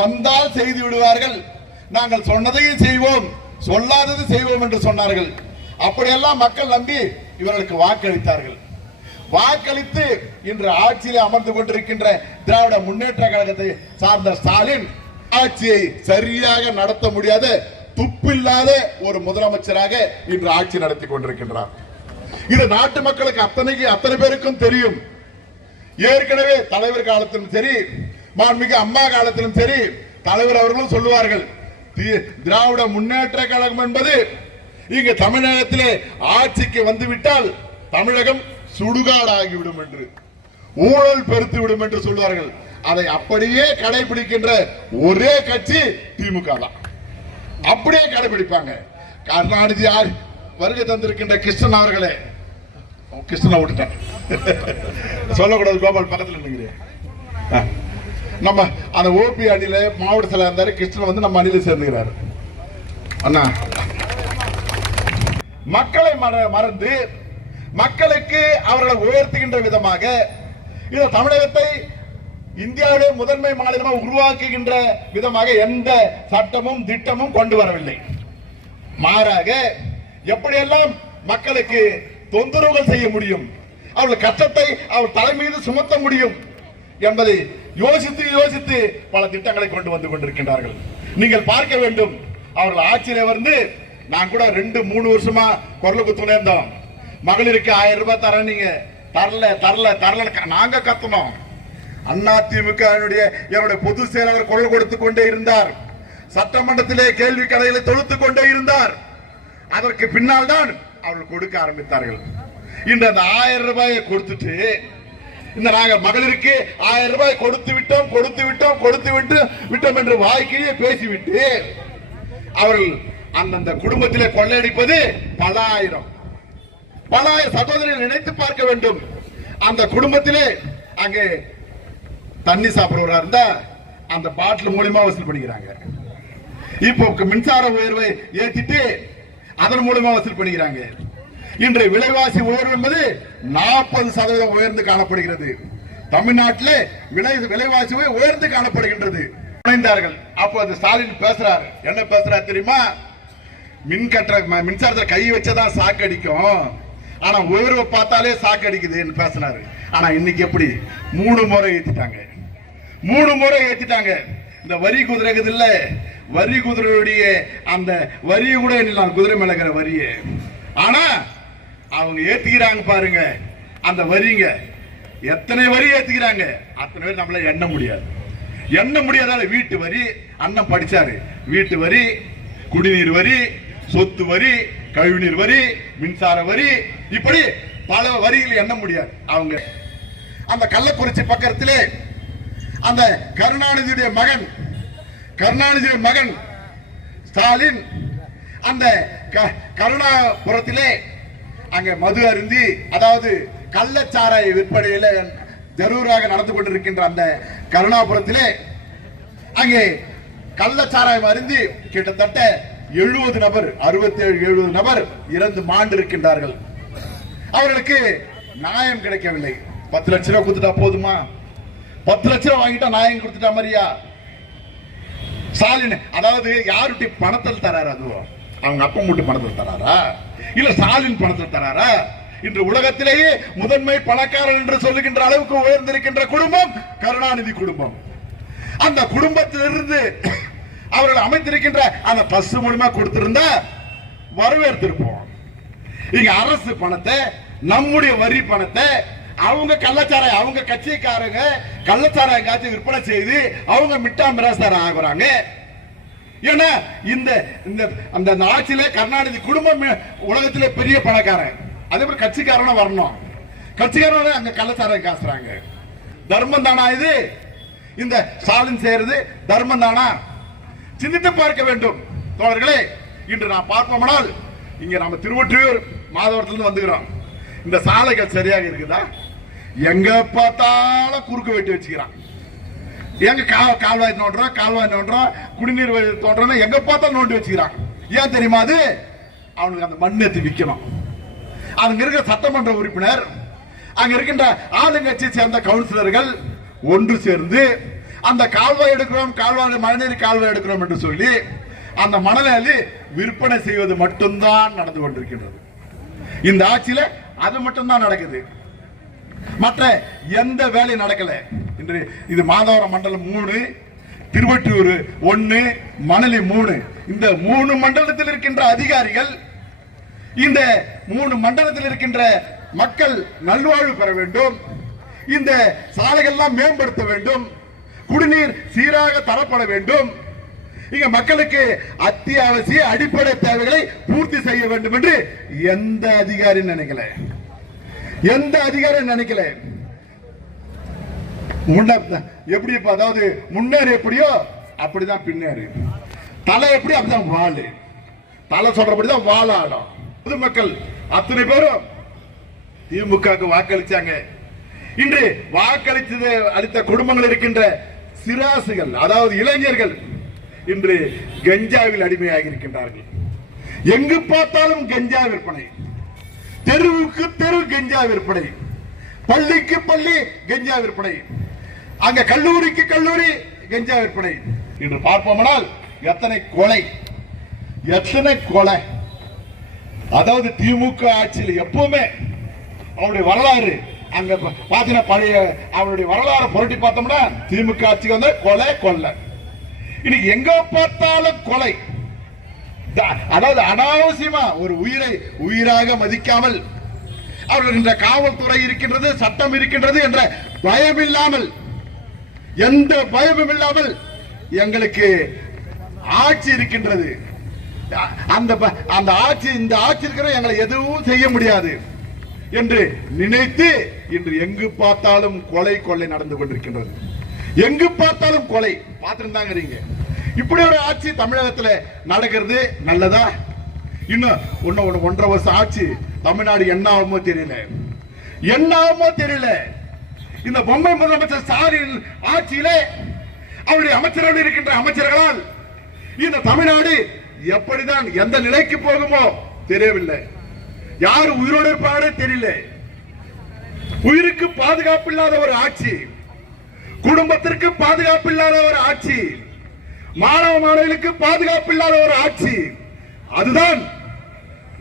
வந்தால் செய்து விடுவார்கள். நாங்கள் சொன்னதையும் செய்வோம் சொல்லாதது செய்வோம் என்று சொன்னார்கள். அப்படியெல்லாம் மக்கள் நம்பி இவர்களுக்கு வாக்களித்தார்கள். வாக்களித்து இன்று ஆட்சியில் அமர்ந்து கொண்டிருக்கின்ற திராவிட முன்னேற்ற கழகத்தை சார்ந்த ஸ்டாலின் ஆட்சியை சரியாக நடத்த முடியாத துப்பில்லாத ஒரு முதலமைச்சராக இன்று ஆட்சி நடத்தி கொண்டிருக்கின்றார். இது நாட்டு மக்களுக்கு அத்தனைக்கு அத்தனை பேருக்கும் தெரியும். ஏற்கனவே தலைவர் காலத்திலும் சரி மாண்புமிகு அம்மா காலத்திலும் சரி தலைவர் அவர்களும் சொல்லுவார்கள் தி- திராவிட முன்னேற்ற கழகம் என்பது இங்கு தமிழகத்திலே ஆட்சிக்கு வந்துவிட்டால் தமிழகம் சுடுகாடாகிவிடும் என்று ஊழல் பெருத்து விடும் என்று சொல்வார்கள். அதை அப்படியே கடைபிடிக்கின்ற ஒரே கட்சி திமுக தான். அப்படியே கடைபிடிப்பாங்க. கருணாநிதி வருகை தந்திருக்கின்ற கிருஷ்ணன் அவர்களே. கிருஷ்ணனை விட்டுட்டேன். சொல்லக்கூடாது கோபால் பக்கத்தில் நினைக்கிறேன் நம்ம அந்த ஓபி அணியில மாவட்ட இருந்தார் இருந்தாரு கிருஷ்ணன் வந்து நம்ம அணியில சேர்ந்துக்கிறாரு. அண்ணா. மக்களை மற- மறந்து மக்களுக்கு அவர்களை உயர்த்துகின்ற விதமாக இந்த தமிழகத்தை இந்தியாவிலே முதன்மை மாநிலமாக உருவாக்குகின்ற விதமாக எந்த சட்டமும் திட்டமும் கொண்டு வரவில்லை. மாறாக எப்படியெல்லாம் மக்களுக்கு தொந்தரவுகள் செய்ய முடியும் அவர்கள் கஷ்டத்தை அவர் தலைமீது சுமத்த முடியும் என்பதை யோசித்து யோசித்து பல திட்டங்களை கொண்டு வந்து கொண்டிருக்கின்றார்கள். நீங்கள் பார்க்க வேண்டும் அவர்கள் ஆட்சியில வந்து நான் கூட ரெண்டு மூணு வருஷமா குரல் குத்துனே இருந்தோம் மகளிருக்கு ஆயிரம் ரூபாய் தரேன் நீங்க. தரல தரல தரல நாங்க கத்தணும். அண்ணா திமுக என்னுடைய பொது செயலாளர் குரல் கொடுத்து கொண்டே இருந்தார். சட்டமன்றத்திலே கேள்வி கதைகளை தொழுத்துக் கொண்டே இருந்தார். அதற்கு பின்னால் தான் அவர்கள் கொடுக்க ஆரம்பித்தார்கள். இன்று அந்த ஆயிரம் ரூபாயை கொடுத்துட்டு இந்த நாங்க மகளிருக்கு ஆயிரம் ரூபாய் கொடுத்து விட்டோம் கொடுத்து விட்டோம் கொடுத்து விட்டு விட்டோம் என்று வாய்க்கிலேயே பேசிவிட்டு அவர்கள் அந்தந்த குடும்பத்திலே கொள்ளையடிப்பது பல ஆயிரம் பல ஆயிரம் சகோதரர்கள் நினைத்து பார்க்க வேண்டும். அந்த குடும்பத்திலே அங்கே தண்ணி சாப்பிடுறவரா இருந்தா அந்த பாட்டில் மூலியமா வசூல் பண்ணிக்கிறாங்க. இப்போ மின்சார உயர்வை ஏற்றிட்டு அதன் மூலமா வசூல் பண்ணிக்கிறாங்க. இன்று விலைவாசி உயர்வு என்பது நாற்பது சதவீதம் உயர்ந்து காணப்படுகிறது. தமிழ்நாட்டிலே விலை விலைவாசி உயர்ந்து காணப்படுகின்றது. இணைந்தார்கள் அப்போது ஸ்டாலின் பேசுறாரு. என்ன பேசுறாரு தெரியுமா? மின் கட்ட ம- மின்சாரத்தை கை வச்சதான் சாக்கடிக்கும் ஆனா உயர்வை பார்த்தாலே சாக்கடிக்குதுன்னு பேசினாரு ஆனா இன்னைக்கு எப்படி? மூணு முறை ஏத்திட்டாங்க. மூணு முறை ஏத்திட்டாங்க. இந்த வரி குதிரை இருக்குது இல்ல. வரி குதிரையுடைய அந்த வரியை கூட குதிரை மேல வரியே வரியை. ஆனா அவங்க ஏத்திக்கிறாங்க பாருங்க. அந்த வரிங்க. எத்தனை வரி ஏத்துக்கிறாங்க? அத்தனை பேர் நம்மள எண்ண முடியாது. எண்ண முடியாதால வீட்டு வரி அண்ணன் படிச்சாரு. வீட்டு வரி குடிநீர் வரி சொத்து வரி கழிவுநீர் வரி மின்சார வரி. இப்படி பல வரிகள் எண்ண முடியாது. அவங்க அந்த கள்ளக்குறிச்சி பக்கத்திலே அந்த கருணாநிதியுடைய மகன் கருணாநிதியுடைய மகன் ஸ்டாலின் அந்த க- கருணாபுரத்திலே அங்க மது அருந்தி அதாவது கள்ளச்சாராய விற்பனையில ஜரூராக நடந்து கொண்டிருக்கின்ற அந்த கருணாபுரத்திலே அங்கே கள்ளச்சாராயம் அருந்தி கிட்டத்தட்ட எழுபது நபர் அறுபத்தி ஏழு எழுபது நபர் இறந்து மாண்டிருக்கின்றார்கள். அவர்களுக்கு நியாயம் கிடைக்கவில்லை. பத்து லட்ச ரூபா கொடுத்துட்டா போதுமா? பத்து லட்ச ரூபா வாங்கிட்டா நியாயம் கொடுத்துட்டா மாதிரியா? ஸ்டாலின் அதாவது யாருடைய பணத்தில் தராரு அதுவும் அவங்க அப்பா மட்டும் பணத்தில் தராரா? இல்ல ஸ்டாலின் பணத்தை தராரா? இன்று உலகத்திலேயே முதன்மை பணக்காரன் என்று சொல்லுகின்ற அளவுக்கு உயர்ந்திருக்கின்ற குடும்பம் கருணாநிதி குடும்பம். அந்த குடும்பத்திலிருந்து அவர்கள் அமைத்திருக்கின்ற அந்த பஸ் மூலமா கொடுத்திருந்தா வரவேற்றிருப்போம் இங்க அரசு பணத்தை நம்முடைய வரி பணத்தை அவங்க கள்ளச்சாராயம் அவங்க கட்சிக்காரங்க கள்ளச்சாராயம் காட்சி விற்பனை செய்து அவங்க மிட்டா மிராசாரம் ஆகுறாங்க. ஏன்னா இந்த இந்த அந்த ஆட்சியில கருணாநிதி குடும்பம் உலகத்திலே பெரிய பணக்காரன். அதே மாதிரி கட்சிக்காரனும் வரணும். கட்சிக்காரன் அங்க கள்ளச்சாரம் காசுறாங்க. தர்மம் தானா இது? இந்த ஸ்டாலின் செய்யறது தர்மம் தானா? சிந்தித்து பார்க்க வேண்டும். தோழர்களே இன்று நான் பார்ப்போமானால் இங்க நம்ம திருவொற்றியூர் மாதவரத்திலிருந்து வந்துக்கிறோம். இந்த சாலைகள் சரியாக இருக்குதா? எங்க பார்த்தாலும் குறுக்கு வெட்டி வச்சுக்கிறான். எங்க கால் கால்வாய் நோண்டுறோம் கால்வாய் நோண்டுறோம் குடிநீர் தோன்றோம் எங்க பார்த்தா நோண்டி வச்சுக்கிறான் ஏன் தெரியுமா அது? அவனுக்கு அந்த மண் எத்தி விற்கணும் அங்க இருக்கிற சட்டமன்ற உறுப்பினர் அங்க இருக்கின்ற ஆளுங்கட்சியை சேர்ந்த கவுன்சிலர்கள் ஒன்று சேர்ந்து அந்த கால்வாய் எடுக்கிறோம் கால்வாய் மழைநீர் கால்வாய் எடுக்கிறோம் என்று சொல்லி அந்த மணலை விற்பனை செய்வது மட்டும்தான் நடந்து கொண்டிருக்கின்றது. இந்த ஆட்சியில அது மட்டும்தான் நடக்குது. மற்ற எந்த வேலையும் நடக்கல. இன்று இது மாதவரம் மண்டலம் மூணு திருவட்டூர் ஒன்று மணலி மூணு. இந்த மூணு மண்டலத்தில் இருக்கின்ற அதிகாரிகள் இந்த மூணு மண்டலத்தில் இருக்கின்ற மக்கள் நல்வாழ்வு பெற வேண்டும். இந்த சாலைகள்லாம் மேம்படுத்த வேண்டும். குடிநீர் சீராக தரப்பட வேண்டும். இங்க மக்களுக்கு அத்தியாவசிய அடிப்படை தேவைகளை பூர்த்தி செய்ய வேண்டும் என்று எந்த அதிகாரி நினைக்கல. எந்த அதிகாரி நினைக்கல. முன்ன எப்படி இப்ப அதாவது முன்னேறு எப்படியோ அப்படிதான் பின்னேறு. தலை எப்படி அப்படிதான் வாழு தலை சொல்றபடிதான் வாழாடும் பொதுமக்கள் அத்தனை பேரும் திமுகவுக்கு வாக்களிச்சாங்க. இன்று வாக்களித்தது அளித்த குடும்பங்கள் இருக்கின்ற சிராசுகள் அதாவது இளைஞர்கள் இன்று கஞ்சாவில் அடிமையாகி இருக்கின்றார்கள். எங்கு பார்த்தாலும் கஞ்சா விற்பனை. தெருவுக்கு தெரு கஞ்சா விற்பனை. பள்ளிக்கு பள்ளி கஞ்சா விற்பனை. அங்க கல்லூரிக்கு கல்லூரி கெஞ்சா விற்பனை. இன்று பார்ப்போமானால் எத்தனை கொலை எத்தனை கொலை. அதாவது திமுக ஆட்சியில் எப்பவுமே அவருடைய வரலாறு அங்க ப- பாத்தீங்கன்னா பழைய அவருடைய வரலாறு புரட்டி பார்த்தோம்னா திமுக ஆட்சிக்கு வந்து கொலை கொள்ளை. இன்னைக்கு எங்க பார்த்தாலும் கொலை. த- அதாவது அனாவசியமா ஒரு உயிரை உயிராக மதிக்காமல் அவர்கள் இந்த காவல்துறை இருக்கின்றது சட்டம் இருக்கின்றது என்ற பயம் இல்லாமல் எந்த பயமும் இல்லாமல் எங்களுக்கு ஆட்சி இருக்கின்றது. அந்த ப- அந்த ஆட்சி இந்த ஆட்சி இருக்கிற எங்களை எதுவும் செய்ய முடியாது என்று நினைத்து இன்று எங்கு பார்த்தாலும் கொலை கொள்ளை நடந்து கொண்டிருக்கின்றது. எங்கு பார்த்தாலும் கொலை. பார்த்துருந்தாங்க இப்படி ஒரு ஆட்சி தமிழகத்துல நடக்கிறது நல்லதா? இன்னும் ஒன்னு ஒன்று ஒன்றரை வருஷம் ஆட்சி தமிழ்நாடு என்ன ஆகுமோ தெரியல. என்ன ஆகுமோ தெரியல. இந்த பொம்மை முதலமைச்சர் ஸ்டாலின் ஆட்சியிலே அவருடைய அமைச்சர்கள் இருக்கின்ற அமைச்சர்களால் இந்த தமிழ்நாடு எப்படிதான் எந்த நிலைக்கு போகுமோ தெரியவில்லை. யார் உயிரோடு இருப்பாரே தெரியல. உயிருக்கு பாதுகாப்பு இல்லாத ஒரு ஆட்சி குடும்பத்திற்கு பாதுகாப்பு இல்லாத ஒரு ஆட்சி மாணவ மாணவிகளுக்கு பாதுகாப்பு இல்லாத ஒரு ஆட்சி அதுதான்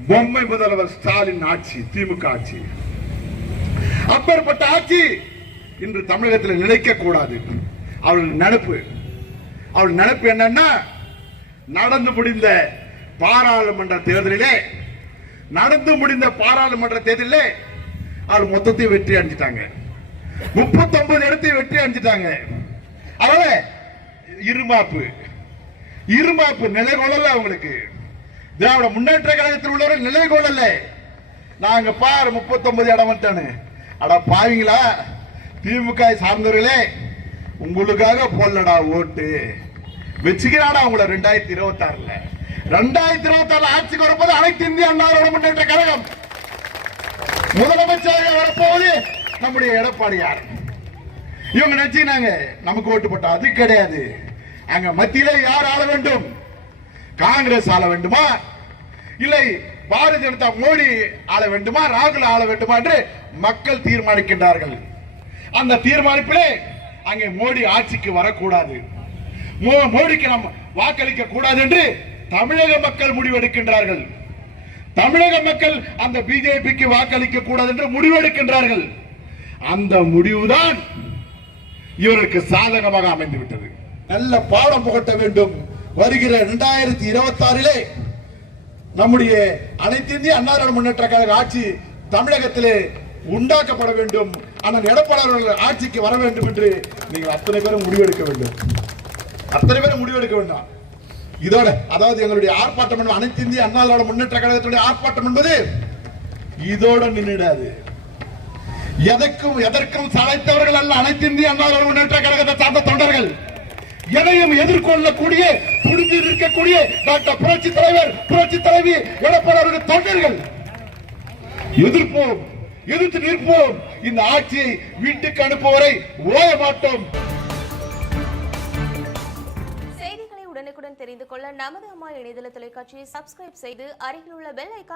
பொம்மை முதல்வர் ஸ்டாலின் ஆட்சி திமுக ஆட்சி. அப்பேற்பட்ட ஆட்சி இன்று தமிழகத்தில் நிலைக்க கூடாது. அவள் நினைப்பு அவள் நினைப்பு என்னன்னா நடந்து முடிந்த பாராளுமன்ற தேர்தலிலே நடந்து முடிந்த பாராளுமன்ற தேர்தலிலே அவள் மொத்தத்தையும் வெற்றி அடைஞ்சிட்டாங்க. முப்பத்தொன்பது இடத்தையும் வெற்றி அடைஞ்சிட்டாங்க. அதனால இருமாப்பு. இருமாப்பு நிலை கொள்ளல அவங்களுக்கு. திராவிட முன்னேற்ற கழகத்தில் உள்ளவர்கள் நிலை கொள்ளல நாங்க பாரு முப்பத்தொன்பது இடம் வந்துட்டானு. அட பாவீங்களா? திமுக சார்ந்தவர்களே உங்களுக்காக போடலடா ஓட்டு. வச்சுக்கிறாடா உங்களை ரெண்டாயிரத்தி இருபத்தி ஆறுல ரெண்டாயிரத்தி இருபத்தி ஆறுல ஆட்சிக்கு வரும்போது அனைத்து இந்திய அண்ணாவோட முன்னேற்ற கழகம். முதலமைச்சராக வரப்போவது நம்முடைய எடப்பாடியார் இவங்க நினைச்சுனாங்க நமக்கு ஓட்டு போட்டா அது கிடையாது. அங்க மத்தியில யார் ஆள வேண்டும்? காங்கிரஸ் ஆள வேண்டுமா? இல்லை பாரதிய ஜனதா மோடி ஆள வேண்டுமா? ராகுல் ஆள வேண்டுமா என்று மக்கள் தீர்மானிக்கின்றார்கள். அந்த தீர்மானிப்பிலே அங்கே மோடி ஆட்சிக்கு வரக்கூடாது. மோடிக்கு நாம் வாக்களிக்க கூடாது என்று தமிழக மக்கள் முடிவெடுக்கின்றார்கள். தமிழக மக்கள் அந்த பிஜேபிக்கு வாக்களிக்க கூடாது என்று முடிவெடுக்கின்றார்கள். அந்த முடிவுதான் இவருக்கு சாதகமாக அமைந்து விட்டது நல்ல பாடம் புகட்ட வேண்டும். வருகிற இரண்டாயிரத்தி இருபத்தி ஆறிலே நம்முடைய அனைத்து இந்திய அன்னார முன்னேற்ற கழக ஆட்சி தமிழகத்திலே உண்டாக்கப்பட வேண்டும். ஆனால் எடப்பாளர்கள் ஆட்சிக்கு வர வேண்டும் என்று நீங்கள் அத்தனை பேரும் முடிவெடுக்க வேண்டும். அத்தனை பேரும் முடிவெடுக்க வேண்டாம். இதோட அதாவது எங்களுடைய ஆர்ப்பாட்டம் என்பது அனைத்து இந்திய அண்ணாளோட முன்னேற்ற கழகத்துடைய ஆர்ப்பாட்டம் என்பது இதோட நின்றுடாது. எதற்கும் எதற்கும் சளைத்தவர்கள் அல்ல அனைத்து இந்திய அண்ணாளோட முன்னேற்ற கழகத்தை சார்ந்த தொண்டர்கள். எதையும் எதிர்கொள்ளக்கூடிய துணிந்து நிற்கக்கூடிய டாக்டர் புரட்சி தலைவர் புரட்சி தலைவி எடப்பாடி தொண்டர்கள். எதிர்ப்போம். எதிர்த்து நிற்போம். இந்த ஆட்சியை வீட்டுக்கு அனுப்புவரை ஓய மாட்டோம். செய்திகளை உடனுக்குடன் தெரிந்து கொள்ள நமது அம்மா இணையதள தொலைக்காட்சியை சப்ஸ்கிரைப் செய்து அருகில் உள்ள பெல் ஐக்கான்